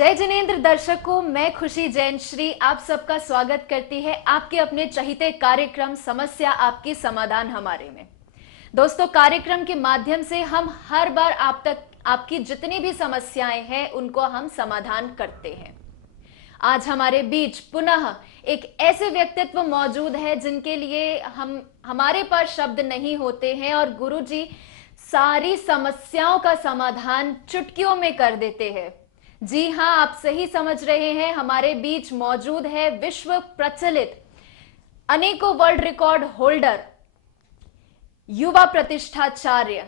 जय जिनेंद्र दर्शकों, मैं खुशी जैन श्री आप सबका स्वागत करती है आपके अपने चहीते कार्यक्रम समस्या आपकी समाधान हमारे में। दोस्तों, कार्यक्रम के माध्यम से हम हर बार आप तक आपकी जितनी भी समस्याएं हैं उनको हम समाधान करते हैं। आज हमारे बीच पुनः एक ऐसे व्यक्तित्व मौजूद है जिनके लिए हमारे पास शब्द नहीं होते हैं और गुरुजी सारी समस्याओं का समाधान चुटकियों में कर देते हैं। जी हां, आप सही समझ रहे हैं, हमारे बीच मौजूद है विश्व प्रचलित अनेकों वर्ल्ड रिकॉर्ड होल्डर, युवा प्रतिष्ठाचार्य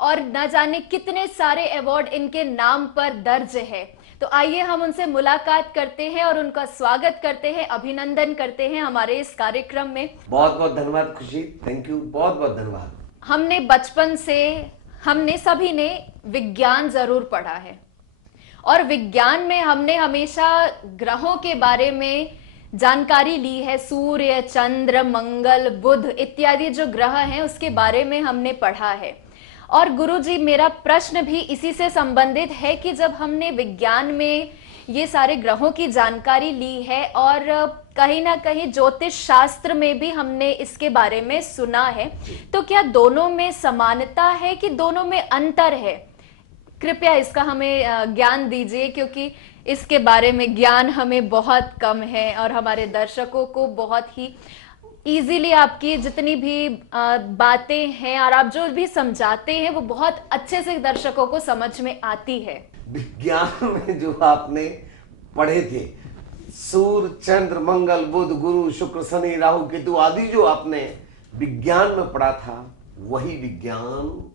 और न जाने कितने सारे अवार्ड इनके नाम पर दर्ज है। तो आइए हम उनसे मुलाकात करते हैं और उनका स्वागत करते हैं, अभिनंदन करते हैं हमारे इस कार्यक्रम में। बहुत बहुत धन्यवाद खुशी, थैंक यू, बहुत बहुत धन्यवाद। हमने बचपन से सभी ने विज्ञान जरूर पढ़ा है और विज्ञान में हमने हमेशा ग्रहों के बारे में जानकारी ली है। सूर्य, चंद्र, मंगल, बुध इत्यादि जो ग्रह हैं उसके बारे में हमने पढ़ा है। और गुरुजी, मेरा प्रश्न भी इसी से संबंधित है कि जब हमने विज्ञान में ये सारे ग्रहों की जानकारी ली है और कहीं ना कहीं ज्योतिष शास्त्र में भी हमने इसके बारे में सुना है, तो क्या दोनों में समानता है कि दोनों में अंतर है? कृपया इसका हमें ज्ञान दीजिए, क्योंकि इसके बारे में ज्ञान हमें बहुत कम है और हमारे दर्शकों को बहुत ही इजीली आपकी जितनी भी बातें हैं और आप जो भी समझाते हैं वो बहुत अच्छे से दर्शकों को समझ में आती है। विज्ञान में जो आपने पढ़े थे, सूर्य, चंद्र, मंगल, बुध, गुरु, शुक्र, शनि, राहु, केतु आदि जो आपने विज्ञान में पढ़ा था, वही विज्ञान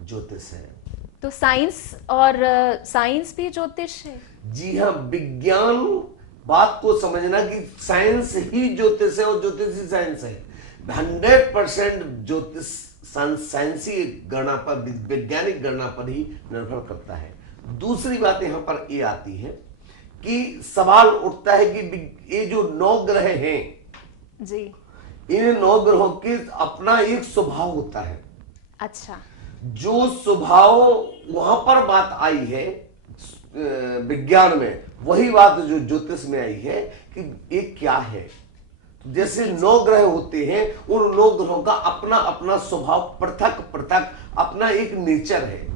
ज्योतिष है। तो साइंस भी ज्योतिष है? जी हाँ, विज्ञान बात को समझना कि साइंस ही ज्योतिष है और ज्योतिष ही साइंस है। 100% ज्योतिष साइंसी गणना पर, वैज्ञानिक गणना पर ही निर्भर करता है। दूसरी बात यहां पर ये आती है कि सवाल उठता है कि ये जो 9 ग्रह हैं जी, इन 9 ग्रहों के अपना एक स्वभाव होता है। अच्छा, जो स्वभाव वहां पर बात आई है विज्ञान में, वही बात जो ज्योतिष में आई है कि ये क्या है। तो जैसे 9 ग्रह होते हैं, उन 9 ग्रहों का अपना अपना स्वभाव, पृथक पृथक अपना एक नेचर है,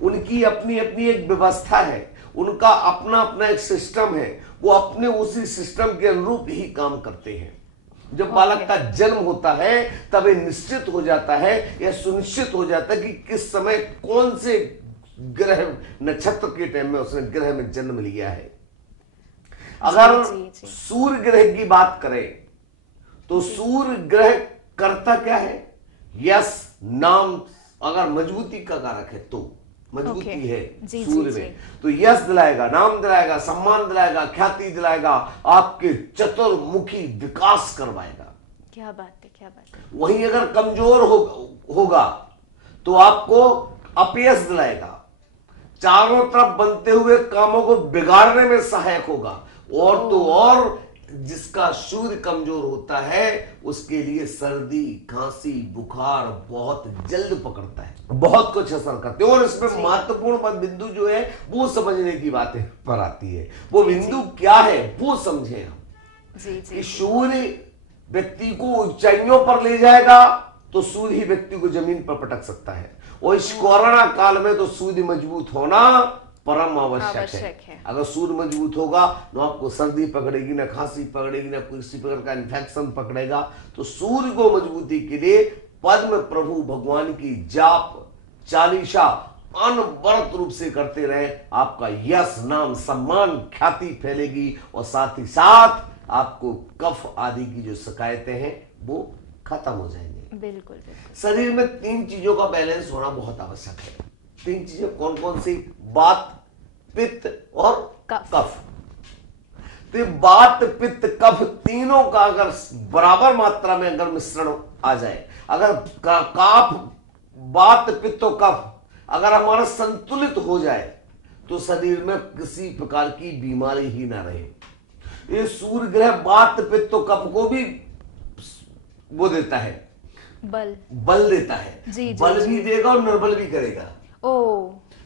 उनकी अपनी अपनी एक व्यवस्था है, उनका अपना अपना एक सिस्टम है। वो अपने उसी सिस्टम के अनुरूप ही काम करते हैं। जब बालक का जन्म होता है तब ये निश्चित हो जाता है या सुनिश्चित हो जाता है कि किस समय कौन से ग्रह नक्षत्र के टाइम में उसने ग्रह में जन्म लिया है। अगर सूर्य ग्रह की बात करें तो सूर्य ग्रह करता क्या है? यश, नाम, अगर मजबूती का कारक है तो मजबूती है सूर्य में, तो यश दिलाएगा, नाम दिलाएगा, सम्मान दिलाएगा, ख्याति दिलाएगा, आपके चतुर्मुखी विकास करवाएगा। क्या बात है, क्या बात है। वहीं अगर कमजोर होगा तो आपको अपयश दिलाएगा, चारों तरफ बनते हुए कामों को बिगाड़ने में सहायक होगा। और तो और जिसका सूर्य कमजोर होता है उसके लिए सर्दी, खांसी, बुखार बहुत जल्द पकड़ता है, बहुत कुछ असर करते हैं। और इसमें महत्वपूर्ण बिंदु जो है वो समझने की बातें पर आती है। वो बिंदु क्या है वो समझे हम कि सूर्य व्यक्ति को ऊंचाइयों पर ले जाएगा तो सूर्य ही व्यक्ति को जमीन पर पटक सकता है। और इस कोरोना काल में तो सूर्य मजबूत होना परम आवश्यक है। अगर सूर्य मजबूत होगा तो आपको सर्दी पकड़ेगी, ना खांसी पकड़ेगी, ना किसी प्रकार का इन्फेक्शन पकड़ेगा। तो सूर्य को मजबूती के लिए पद्म प्रभु भगवान की जाप, चालीसा अनवरत रूप से करते रहे, आपका यश, नाम, सम्मान, ख्याति फैलेगी और साथ ही साथ आपको कफ आदि की जो शिकायतें हैं वो खत्म हो जाएंगी। बिल्कुल। शरीर में 3 चीजों का बैलेंस होना बहुत आवश्यक है। 3 चीजें कौन कौन सी? वात, पित्त और कफ। तो वात, पित्त, कफ तीनों का अगर बराबर मात्रा में अगर मिश्रण आ जाए, अगर काफ, वात, पित्त और कफ अगर हमारा संतुलित हो जाए तो शरीर में किसी प्रकार की बीमारी ही ना रहे। ये सूर्य ग्रह वात, पित्त और कफ को भी वो देता है, बल देता है। बल भी देगा और निर्बल भी करेगा।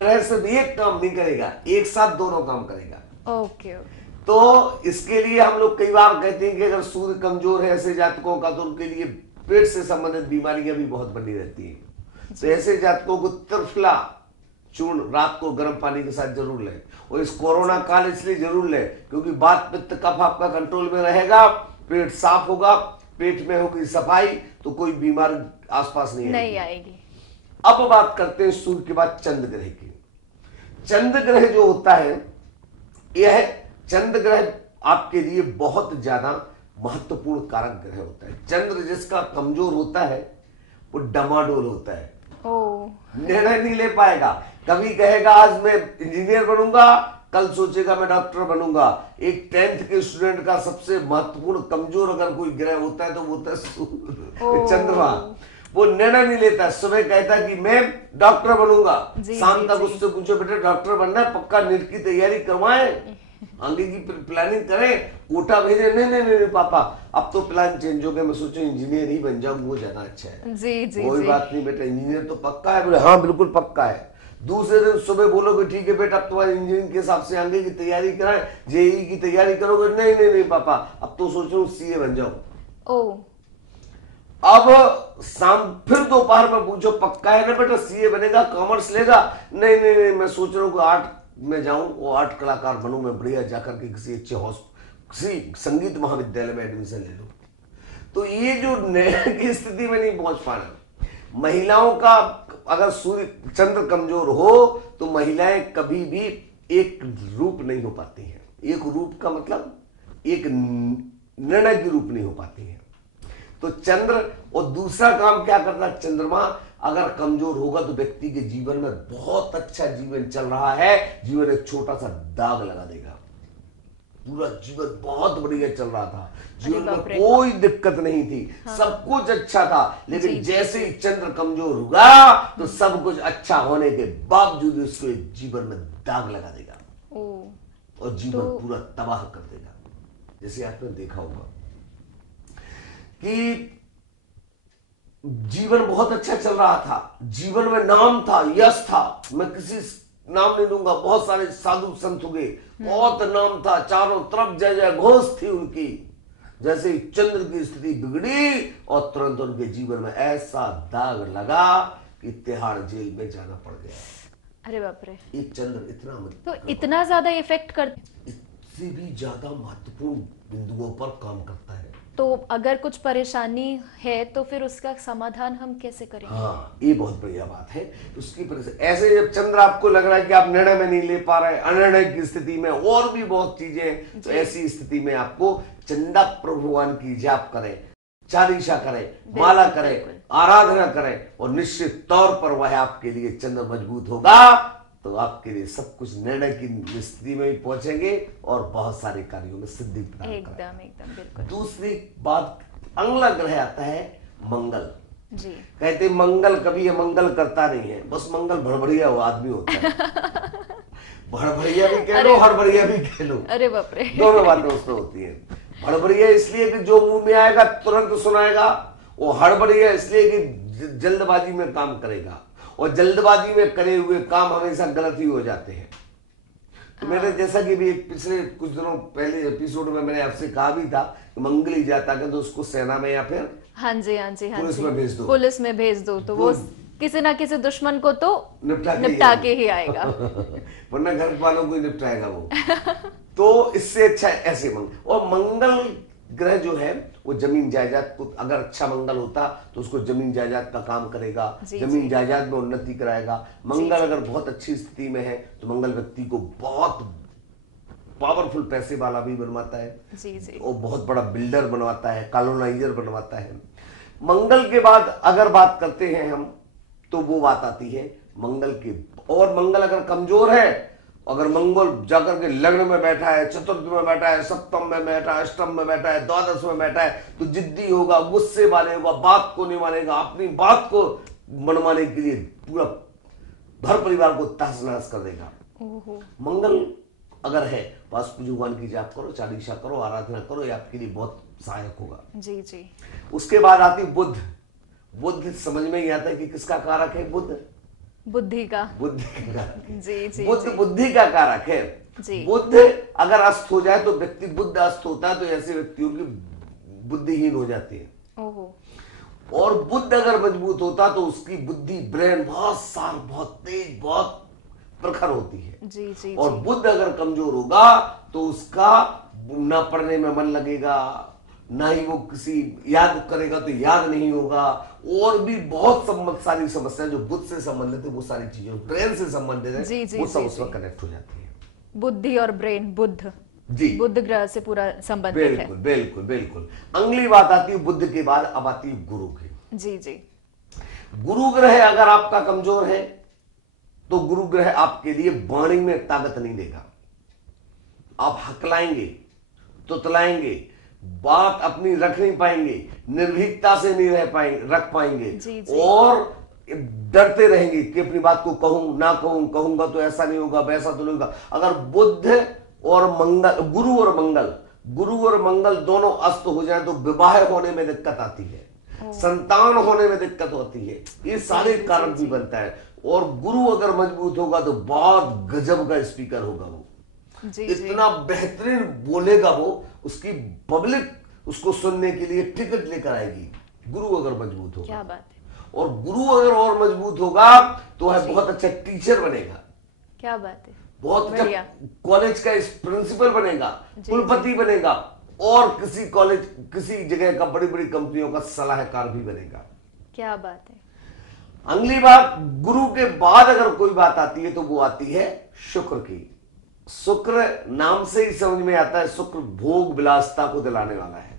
ग्रह सिर्फ एक काम नहीं करेगा, एक साथ दोनों काम करेगा। Okay okay. तो इसके लिए हम लोग कई बार कहते हैं कि अगर सूर्य कमजोर है ऐसे जातकों का, तो उनके लिए पेट से संबंधित बीमारियां भी बहुत बनी रहती हैं। तो ऐसे जातकों को त्रिफला चूर्ण रात को गर्म पानी के साथ जरूर लें। और इस कोरोना काल इसलिए जरूर लें क्योंकि वात पित्त कफ आपका कंट्रोल में रहेगा, पेट साफ होगा, पेट में होगी सफाई, तो कोई बीमारी आसपास नहीं आएगी। अब बात करते हैं सूर्य के बाद चंद्र ग्रह की। चंद्र ग्रह जो होता है, यह चंद्र ग्रह आपके लिए बहुत ज्यादा महत्वपूर्ण कारक ग्रह होता है। चंद्र जिसका कमजोर होता है वो डमाडोल होता है, निर्णय नहीं ले पाएगा। कभी कहेगा आज मैं इंजीनियर बनूंगा, कल सोचेगा मैं डॉक्टर बनूंगा। एक 10th के स्टूडेंट का सबसे महत्वपूर्ण कमजोर अगर कोई ग्रह होता है तो वो होता है चंद्रमा। वो निर्णय नहीं लेता। सुबह कहता है कि मैं डॉक्टर बनूंगा, शाम तक उससे पूछो बेटा डॉक्टर बनना है, पक्का नीट की तैयारी करवाएं, आगे की प्लानिंग करें, कोटा भेजे। नहीं नहीं नहीं पापा, अब तो प्लान चेंज हो गया, मैं सोचूं इंजीनियर ही बन जाऊं, वो ज्यादा अच्छा है। जी जी कोई बात नहीं बेटा, इंजीनियर तो पक्का है। बोले हाँ बिल्कुल पक्का है। दूसरे दिन सुबह बोलोगे ठीक है बेटा अब तुम्हारी इंजीनियरिंग के हिसाब से आगे की तैयारी कराएं, जेई की तैयारी करोगे। नहीं नहीं नहीं पापा, अब तो सोच रहा हूँ सीए बन जाओ। अब शाम फिर दोपहर में पूछो पक्का है ना बेटा सीए बनेगा, कॉमर्स लेगा। नहीं नहीं नहीं मैं सोच रहा हूँ कि आर्ट में जाऊं, वो आर्ट कलाकार बनूं, मैं बढ़िया जाकर के किसी अच्छे किसी संगीत महाविद्यालय में एडमिशन ले लूं। तो ये जो निर्णय की स्थिति में नहीं पहुंच पाना, महिलाओं का अगर सूर्य चंद्र कमजोर हो तो महिलाएं कभी भी एक रूप नहीं हो पाती हैं। एक रूप का मतलब एक निर्णय की रूप नहीं हो पाती हैं। तो चंद्र, और दूसरा काम क्या करता है चंद्रमा, अगर कमजोर होगा तो व्यक्ति के जीवन में बहुत अच्छा जीवन चल रहा है, जीवन एक छोटा सा दाग लगा देगा। पूरा जीवन बहुत बढ़िया चल रहा था, जीवन में कोई दिक्कत नहीं थी, सब कुछ अच्छा था, लेकिन जैसे ही चंद्र कमजोर हुआ तो सब कुछ अच्छा होने के बावजूद उसको जीवन में दाग लगा देगा और जीवन पूरा तबाह कर देगा। जैसे आपने देखा होगा कि जीवन बहुत अच्छा चल रहा था, जीवन में नाम था, यश था, मैं किसी नाम नहीं लूंगा, बहुत सारे साधु संत हुए, बहुत नाम था, चारों तरफ जय जय घोष थी उनकी। जैसे ही चंद्र की स्थिति बिगड़ी और तुरंत उनके जीवन में ऐसा दाग लगा कि तिहाड़ जेल में जाना पड़ गया। अरे बाप रे। एक चंद्र इतना तो इतना ज्यादा इफेक्ट कर, इससे भी ज्यादा महत्वपूर्ण बिंदुओं पर काम करता है। तो अगर कुछ परेशानी है तो फिर उसका समाधान हम कैसे करेंगे? हाँ ये बहुत बढ़िया बात है। उसकी ऐसे जब चंद्र आपको लग रहा है कि आप निर्णय में नहीं ले पा रहे, अनिर्णय की स्थिति में, और भी बहुत चीजें, तो ऐसी स्थिति में आपको चंदा प्रभु भगवान की जाप करें, चालीसा करें, माला करें, आराधना करें, और निश्चित तौर पर वह आपके लिए चंद्र मजबूत होगा तो आपके लिए सब कुछ निर्णय की स्थिति में भी पहुंचेंगे और बहुत सारे कार्यों में सिद्धि प्राप्त एकदम एकदम बिल्कुल। दूसरी बात, अगला ग्रह आता है मंगल जी। कहते मंगल कभी अमंगल करता नहीं है, बस मंगल भड़भड़िया वो आदमी होता है। भड़भड़िया भी कह लो, हड़बड़िया भी कह लो, अरे बाप रे, दोनों बातें उसमें होती है। भड़बड़िया इसलिए कि जो मुंह में आएगा तुरंत सुनाएगा, वो हड़बड़िया इसलिए कि जल्दबाजी में काम करेगा, और जल्दबाजी में करे हुए काम हमेशा गलत ही हो जाते हैं। तो मैंने जैसा कि भी पिछले कुछ दिनों पहले एपिसोड में मैंने आपसे कहा भी था कि मंगल जाता है तो उसको सेना में या फिर हाँ जी हाँ जी हाँ पुलिस में भेज दो, पुलिस में भेज दो, तो वो किसी ना किसी दुश्मन को तो निपटा के ही आएगा। वरना घर वालों को ही निपटाएगा वो। तो इससे अच्छा ऐसे मंगल, और मंगल ग्रह जो है वो जमीन जायदाद को, अगर अच्छा मंगल होता तो उसको जमीन जायदाद का काम करेगा, जमीन जायदाद में उन्नति कराएगा। मंगल अगर बहुत अच्छी स्थिति में है तो मंगल व्यक्ति को बहुत पावरफुल पैसे वाला भी बनवाता है, और बहुत बड़ा बिल्डर बनवाता है, कॉलोनाइजर बनवाता है। मंगल के बाद अगर बात करते हैं हम तो वो बात आती है मंगल के, और मंगल अगर कमजोर है, अगर मंगल जाकर के लग्न में बैठा है, चतुर्थ में बैठा है, सप्तम में बैठा है, अष्टम में बैठा है, द्वादश में बैठा है, तो जिद्दी होगा, गुस्से वाले होगा, बात को नहीं मानेगा, अपनी बात को मनवाने के लिए पूरा घर परिवार को तहस नहस कर देगा। मंगल अगर है, वास्तु भगवान की जाप करो, चालीसा करो, आराधना करो, ये आपके लिए बहुत सहायक होगा। जी जी। उसके बाद आती बुध। बुध समझ में ही आता है कि किसका कारक है बुध, बुद्धि का कारक है। जी जी बुद्ध जी बुद्धि का कारक है। जी। बुद्ध अगर अस्त हो जाए तो व्यक्ति, बुद्ध अस्त होता है तो ऐसे व्यक्तियों की बुद्धिहीन हो जाती है। ओहो। और बुद्ध अगर मजबूत होता तो उसकी बुद्धि, ब्रेन बहुत शार्प, बहुत तेज, बहुत प्रखर होती है। जी जी और जी। बुद्ध अगर कमजोर होगा तो उसका ना पढ़ने में मन लगेगा, ना ही वो किसी याद करेगा तो याद नहीं होगा, और भी बहुत सारी समस्याएं जो बुद्ध से संबंधित है, वो सारी चीजें ब्रेन से संबंधित है, जी जी वो सब जी उसमें जी। कनेक्ट हो जाती है। बुद्धि और ब्रेन, बुद्ध, जी बुद्ध ग्रह से पूरा संबंधित है। बिल्कुल बिल्कुल बिल्कुल। अगली बात आती है बुद्ध के बाद, अब आती है गुरु की। जी जी। गुरु ग्रह अगर आपका कमजोर है तो गुरु ग्रह आपके लिए वाणी में ताकत नहीं देगा। आप हकलाएंगे, तुतलाएंगे, बात अपनी रख नहीं पाएंगे, निर्भीकता से नहीं रख पाएंगे, जी जी। और डरते रहेंगे कि अपनी बात को कहूं ना कहूं, कहूंगा तो ऐसा नहीं होगा, वैसा तो नहीं होगा। अगर बुद्ध और मंगल, गुरु और मंगल दोनों अस्त हो जाए तो विवाह होने में दिक्कत आती है, संतान होने में दिक्कत होती है, ये सारे कारण भी बनता है। और गुरु अगर मजबूत होगा तो बहुत गजब का स्पीकर होगा वो, जी इतना बेहतरीन बोलेगा वो, उसकी पब्लिक उसको सुनने के लिए टिकट लेकर आएगी, गुरु अगर मजबूत होगा। क्या बात है। और गुरु अगर और मजबूत होगा तो है बहुत अच्छा टीचर बनेगा, क्या बात है। बहुत अच्छा बढ़िया। कॉलेज का प्रिंसिपल बनेगा, कुलपति बनेगा, और किसी कॉलेज, किसी जगह का, बड़ी बड़ी कंपनियों का सलाहकार भी बनेगा। क्या बात है। अगली बात, गुरु के बाद अगर कोई बात आती है तो वो आती है शुक्र की। शुक्र नाम से ही समझ में आता है, शुक्र भोग विलासता को दिलाने वाला है।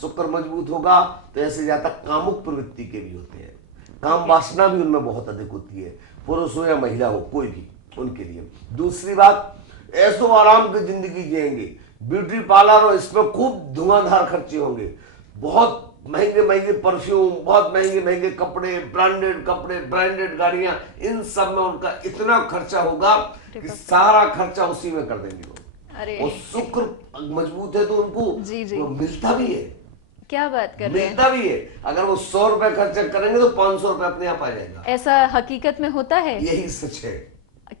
शुक्र मजबूत होगा तो ऐसे ज्यादा कामुक प्रवृत्ति के भी होते हैं, काम वासना भी उनमें बहुत अधिक होती है, पुरुष हो या महिला हो, कोई भी उनके लिए। दूसरी बात, ऐसो आराम की जिंदगी जिएंगे, ब्यूटी पार्लर और इसमें खूब धुआंधार खर्चे होंगे, बहुत महंगे महंगे परफ्यूम, बहुत महंगे महंगे कपड़े, ब्रांडेड गाड़ियां, इन सब में उनका इतना खर्चा होगा कि सारा खर्चा उसी में कर देंगे वो। अरे और शुक्र मजबूत है तो उनको जी जी। वो मिलता भी है, क्या बात कर रहे हैं। मिलता भी है। अगर वो 100 रुपए खर्चा करेंगे तो 500 रुपए अपने आप आ जाएगा। ऐसा हकीकत में होता है। यही सच है,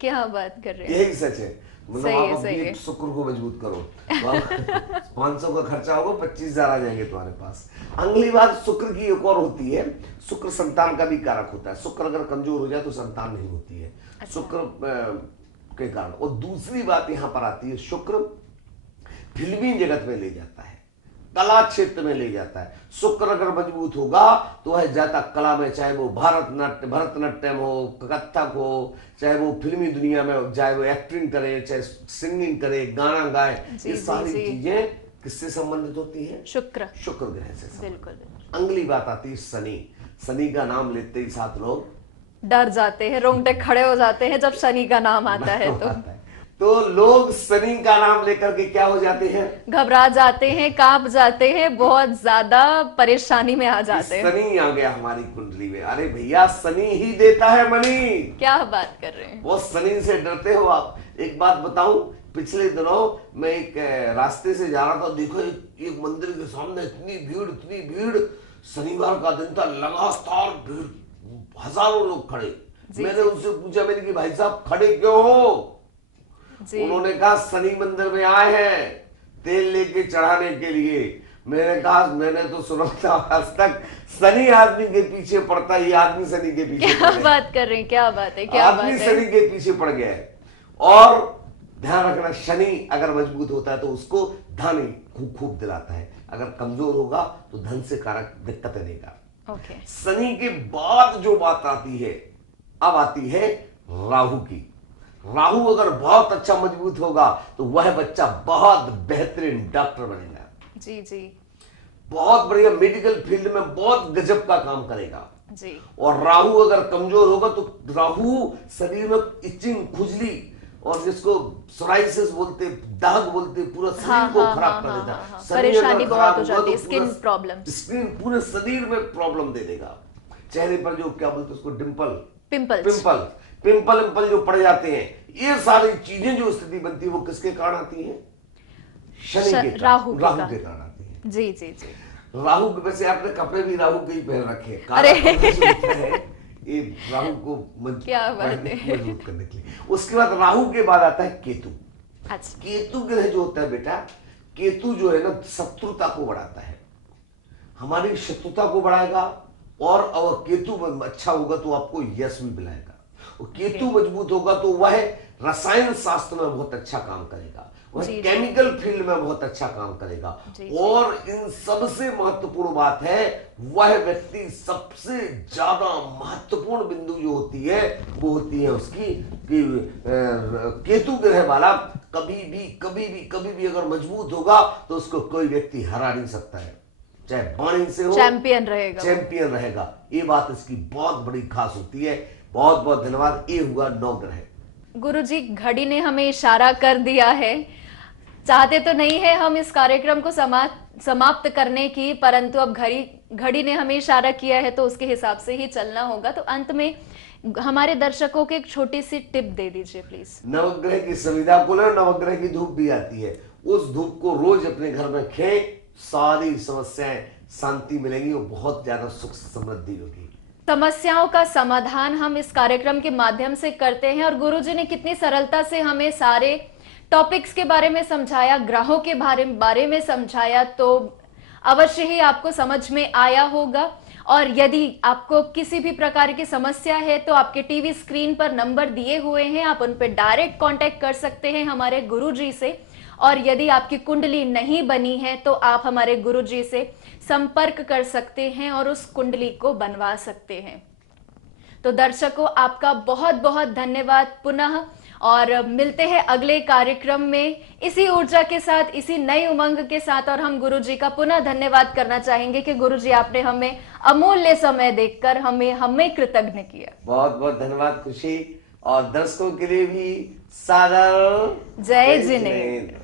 क्या बात कर रहे हैं। यही सच है। मतलब सही है, आप सही अपनी है। शुक्र को मजबूत करो तो 500 का खर्चा होगा, 25,000 आ जाएंगे तुम्हारे पास। अगली बात शुक्र की एक और होती है, शुक्र संतान का भी कारक होता है। शुक्र अगर कमजोर हो जाए तो संतान नहीं होती है, शुक्र के कारण। और दूसरी बात यहां पर आती है, शुक्र फिल्मी जगत में ले जाता है, कला क्षेत्र में ले जाता है। शुक्र अगर मजबूत होगा तो वह जाता कला में, चाहे वो भरतनाट्यम हो, कथक हो, चाहे वो फिल्मी दुनिया में, चाहे वो एक्टिंग करे, चाहे सिंगिंग करे, गाना गाए, ये सारी चीजें किससे संबंधित होती है? शुक्र ग्रह से। बिल्कुल। अगली बात आती है शनि। शनि का नाम लेते ही साथ लोग डर जाते हैं, रोंगटे खड़े हो जाते हैं जब शनि का नाम आता है तो लोग शनि का नाम लेकर के क्या हो जाते हैं? घबरा जाते हैं, कांप जाते हैं, बहुत ज्यादा परेशानी में आ जाते हैं। शनि आ गया हमारी कुंडली में, अरे भैया शनि ही देता है मणि। क्या बात कर रहे हैं। वो शनि से डरते हो आप? एक बात बताऊं, पिछले दिनों मैं एक रास्ते से जा रहा था, देखो एक मंदिर के सामने इतनी भीड़, शनिवार का दिन था, लगातार भीड़, हजारों लोग खड़े। मैंने उनसे पूछा, मैंने कि भाई साहब खड़े क्यों हो? उन्होंने कहा शनि मंदिर में आए हैं तेल लेके चढ़ाने के लिए। मैंने कहा मैंने तो सुना था आज तक शनि आदमी के पीछे पड़ता है, ये आदमी शनि के पीछे। क्या बात कर रहे हैं, क्या बात है, क्या बात है। आदमी शनि के पीछे पड़ गया है। और ध्यान रखना, शनि अगर मजबूत होता है तो उसको धन खूब दिलाता है, अगर कमजोर होगा तो धन से कारक दिक्कतें देगा। शनि के बाद जो बात आती है, अब आती है राहु की। राहु अगर बहुत अच्छा मजबूत होगा तो वह बच्चा बहुत बेहतरीन डॉक्टर बनेगा। जी जी। बहुत बढ़िया मेडिकल फील्ड में बहुत गजब का काम करेगा जी। और राहु अगर कमजोर होगा तो राहु शरीर में इचिंग, खुजली, और जिसको सोराइसिस बोलते, दाग बोलते, पूरा शरीर को खराब कर देता है। परेशानी बहुत हो जाती है, स्किन प्रॉब्लम, स्किन पूरे शरीर में प्रॉब्लम दे देगा। चेहरे पर जो क्या बोलते हैं उसको, पिंपल जो पड़ जाते हैं, ये सारी चीजें जो स्थिति बनती है वो किसके कारण आती है? शनि के, राहु के कारण आती है। जी। राहु के, वैसे आपने कपड़े भी राहु के ही पहन रखे हैं, अरे है ये राहु को क्या बात है। मजबूत करने के लिए। उसके बाद राहु के बाद आता है केतु। अच्छा, केतु ग्रह जो होता है बेटा, केतु जो है ना शत्रुता को बढ़ाता है, हमारी शत्रुता को बढ़ाएगा। और अगर केतु अच्छा होगा तो आपको यश भी दिलाएगा। और केतु मजबूत होगा तो वह रसायन शास्त्र में बहुत अच्छा काम करेगा, वह केमिकल फील्ड में बहुत अच्छा काम करेगा। और इन सबसे महत्वपूर्ण बात है, वह व्यक्ति सबसे ज्यादा महत्वपूर्ण बिंदु जो होती है वो होती है उसकी कि केतु ग्रह वाला कभी भी अगर मजबूत होगा तो उसको कोई व्यक्ति हरा नहीं सकता है, चाहे वाणी से हो, चैंपियन रहेगा। ये बात इसकी बहुत बड़ी खास होती है। बहुत बहुत धन्यवाद। ये हुआ 9 ग्रह। गुरुजी, घड़ी ने हमें इशारा कर दिया है। चाहते तो नहीं है हम इस कार्यक्रम को समाप्त करने की, परंतु अब घड़ी ने हमें इशारा किया है तो उसके हिसाब से ही चलना होगा। तो अंत में हमारे दर्शकों को एक छोटी सी टिप दे दीजिए प्लीज। नवग्रह की संविदा को ना, नवग्रह की धूप भी आती है, उस धूप को रोज अपने घर में खें, सारी समस्याएं शांति मिलेगी और बहुत ज्यादा सुख समृद्धि होगी। समस्याओं का समाधान हम इस कार्यक्रम के माध्यम से करते हैं और गुरुजी ने कितनी सरलता से हमें सारे टॉपिक्स के बारे में समझाया, ग्रहों के बारे में समझाया, तो अवश्य ही आपको समझ में आया होगा। और यदि आपको किसी भी प्रकार की समस्या है तो आपके टीवी स्क्रीन पर नंबर दिए हुए हैं, आप उन पर डायरेक्ट कांटेक्ट कर सकते हैं हमारे गुरुजी से। और यदि आपकी कुंडली नहीं बनी है तो आप हमारे गुरुजी से संपर्क कर सकते हैं और उस कुंडली को बनवा सकते हैं। तो दर्शकों, आपका बहुत बहुत धन्यवाद पुनः, और मिलते हैं अगले कार्यक्रम में इसी ऊर्जा के साथ, इसी नई उमंग के साथ। और हम गुरुजी का पुनः धन्यवाद करना चाहेंगे कि गुरुजी आपने हमें अमूल्य समय देकर हमें कृतज्ञ किया। बहुत बहुत धन्यवाद खुशी, और दर्शकों के लिए भी सादर जय जिनेंद्र।